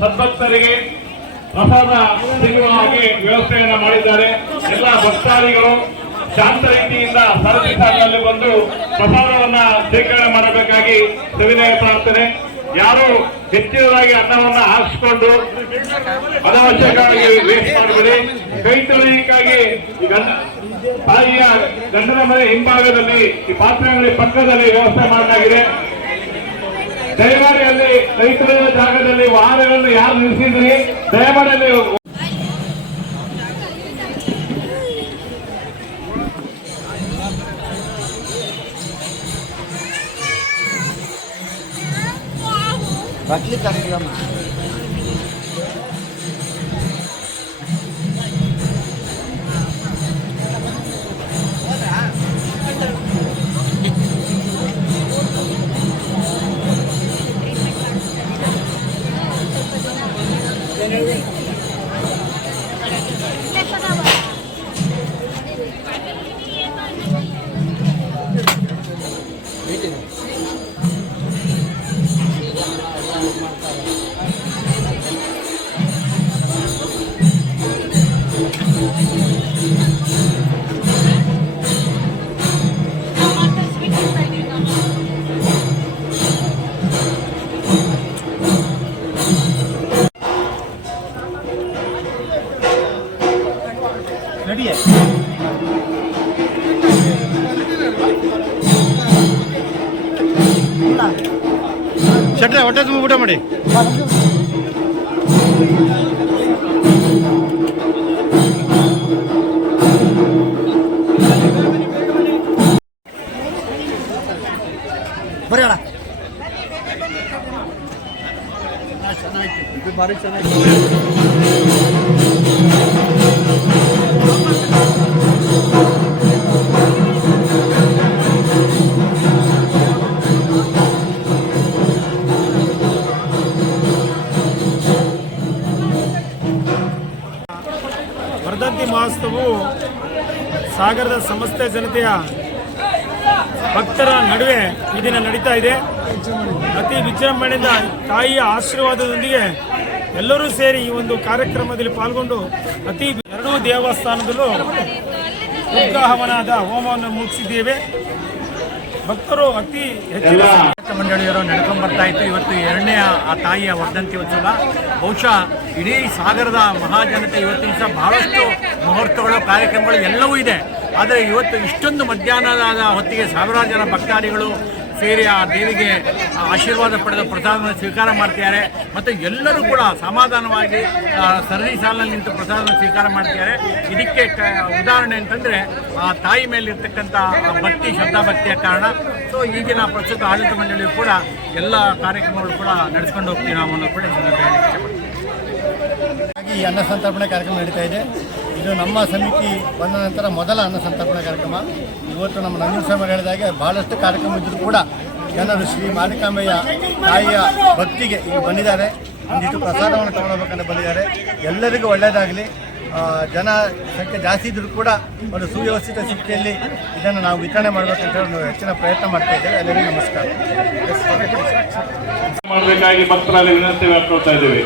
ಸದ್ಭಕ್ತರಿಗೆ ಪ್ರಸಾದ ಸಿಗುವ ಹಾಗೆ ವ್ಯವಸ್ಥೆಯನ್ನು ಮಾಡಿದ್ದಾರೆ. ಎಲ್ಲ ಭಕ್ತಾದಿಗಳು ಶಾಂತ ರೀತಿಯಿಂದ ಸರತಿ ಸಾಲಿನಲ್ಲಿ ಬಂದು ಪ್ರಸಾದವನ್ನ ಸ್ವೀಕರಣೆ ಮಾಡಬೇಕಾಗಿ ಸವಿನಯ ಪ್ರಾರ್ಥನೆ. ಯಾರು ಹೆಚ್ಚಿನದಾಗಿ ಅನ್ನವನ್ನ ಹಾಕಿಸಿಕೊಂಡು ಅನವಶ್ಯಕವಾಗಿ ವೇಸ್ಟ್ ಮಾಡಬೇಡಿ. ಕೈ ತೊಳೆಯಕ್ಕಾಗಿ ತಾಯಿಯ ಗಂಡನ ಮನೆ ಹಿಂಭಾಗದಲ್ಲಿ ಈ ಪಾತ್ರೆಗಳ ಪಕ್ಕದಲ್ಲಿ ವ್ಯವಸ್ಥೆ ಮಾಡಲಾಗಿದೆ. ದಯಮಾಡಿ ಅಲ್ಲಿ ಕೈ ತೊಳೆಯುವ ಜಾಗದಲ್ಲಿ ವಾಹನಗಳನ್ನು ಯಾರು ನಿಲ್ಲಿಸಿದ್ರಿ ದಯಮಾಡಿ ಅಲ್ಲಿ ಶೆಟ್ರೆ ಹೊಟ್ಟೆ ತುಂಬ ಊಟ ಮಾಡಿ. ಬರೀ ಅಣ್ಣ ಇದು ಭಾರಿ ಚೆನ್ನಾಗಿ ವರ್ಧಂತಿ ಮಹೋತ್ಸವವು ಸಾಗರದ ಸಮಸ್ತ ಜನತೆಯ ಭಕ್ತರ ನಡುವೆ ಈ ದಿನ ನಡೀತಾ ಇದೆ. ಅತಿ ವಿಜೃಂಭಣೆಯಿಂದ ತಾಯಿಯ ಆಶೀರ್ವಾದದೊಂದಿಗೆ ಎಲ್ಲರೂ ಸೇರಿ ಈ ಒಂದು ಕಾರ್ಯಕ್ರಮದಲ್ಲಿ ಪಾಲ್ಗೊಂಡು ಎರಡೂ ದೇವಸ್ಥಾನದಲ್ಲೂ ದುರ್ಗಾಹವನದ ಹೋಮವನ್ನು ಮುಗಿಸಿದ್ದೇವೆ. ಭಕ್ತರು ಅತಿ ಹೆಚ್ಚಿನ ಮಂಡಳಿಯವರು ನಡ್ಕೊಂಡು ಬರ್ತಾ ಇತ್ತು. ಇವತ್ತು ಎರಡನೇ ಆ ತಾಯಿಯ ವರ್ಧಂತಿ ಉತ್ಸವ. ಬಹುಶಃ ಇಡೀ ಸಾಗರದ ಮಹಾಜನತೆ ಇವತ್ತಿನ ದಿವಸ ಬಹಳಷ್ಟು ಮುಹೂರ್ತಗಳು ಕಾರ್ಯಕ್ರಮಗಳು ಎಲ್ಲವೂ ಇದೆ. ಆದರೆ ಇವತ್ತು ಇಷ್ಟೊಂದು ಮಧ್ಯಾಹ್ನದ ಹೊತ್ತಿಗೆ ಸಾವಿರಾರು ಜನ ಭಕ್ತಾದಿಗಳು ಸೇರಿ ಆ ದೇವಿಗೆ ಆಶೀರ್ವಾದ ಪಡೆದು ಪ್ರಸಾದವನ್ನು ಸ್ವೀಕಾರ ಮಾಡ್ತಿದ್ದಾರೆ. ಮತ್ತು ಎಲ್ಲರೂ ಕೂಡ ಸಮಾಧಾನವಾಗಿ ಸರದಿ ಸಾಲಿನಲ್ಲಿ ನಿಂತು ಪ್ರಸಾದವನ್ನು ಸ್ವೀಕಾರ ಮಾಡ್ತಿದ್ದಾರೆ. ಇದಕ್ಕೆ ಉದಾಹರಣೆ ಅಂತಂದರೆ ಆ ತಾಯಿ ಮೇಲಿರ್ತಕ್ಕಂಥ ಭಕ್ತಿ ಶ್ರದ್ಧಾಭಕ್ತಿಯ ಕಾರಣ. ಸೊ ಈಗಿನ ಪ್ರಸ್ತುತ ಆಡಳಿತ ಮಂಡಳಿಯು ಕೂಡ ಎಲ್ಲ ಕಾರ್ಯಕ್ರಮಗಳು ಕೂಡ ನಡೆಸ್ಕೊಂಡು ಹೋಗ್ತೀವಿ ನಾವು ಅನ್ನೋ ಕೂಡ ಈ ಅನ್ನ ಸಂತರ್ಪಣೆ ಕಾರ್ಯಕ್ರಮ ನಡೀತಾ ಇದೆ. ಇದು ನಮ್ಮ ಸಮಿತಿ ಬಂದ ನಂತರ ಮೊದಲ ಅನ್ನ ಸಂತರ್ಪಣೆ ಕಾರ್ಯಕ್ರಮ. ಇವತ್ತು ನಮ್ಮ ನಂಜುಂಡಸ್ವಾಮಿ ಹೇಳಿದಾಗೆ ಬಹಳಷ್ಟು ಕಾರ್ಯಕ್ರಮ ಇದ್ದರೂ ಕೂಡ ಜನರು ಶ್ರೀ ಮಾರಿಕಾಂಬೆಯ ತಾಯಿಯ ಭಕ್ತಿಗೆ ಇಲ್ಲಿ ಬಂದಿದ್ದಾರೆ. ಒಂದಿಷ್ಟು ಪ್ರಸಾದವನ್ನು ತಗೊಳ್ಬೇಕಂತ ಬಂದಿದ್ದಾರೆ. ಎಲ್ಲರಿಗೂ ಒಳ್ಳೆಯದಾಗಲಿ. ಜನ ಸಂಖ್ಯೆ ಜಾಸ್ತಿ ಇದ್ದರೂ ಕೂಡ ಒಂದು ಸುವ್ಯವಸ್ಥಿತ ಸ್ಥಿತಿಯಲ್ಲಿ ಇದನ್ನು ನಾವು ವಿತರಣೆ ಮಾಡಬೇಕಂತ ಒಂದು ಹೆಚ್ಚಿನ ಪ್ರಯತ್ನ ಮಾಡ್ತಾ ಇದ್ದೇವೆ. ಎಲ್ಲರಿಗೂ ನಮಸ್ಕಾರ. ಮಾಡಬೇಕಾಗಿ ಭಕ್ತರಲ್ಲಿ ವಿನಂತಿ ಮಾಡ್ಕೊಳ್ತಾ ಇದ್ದೇವೆ.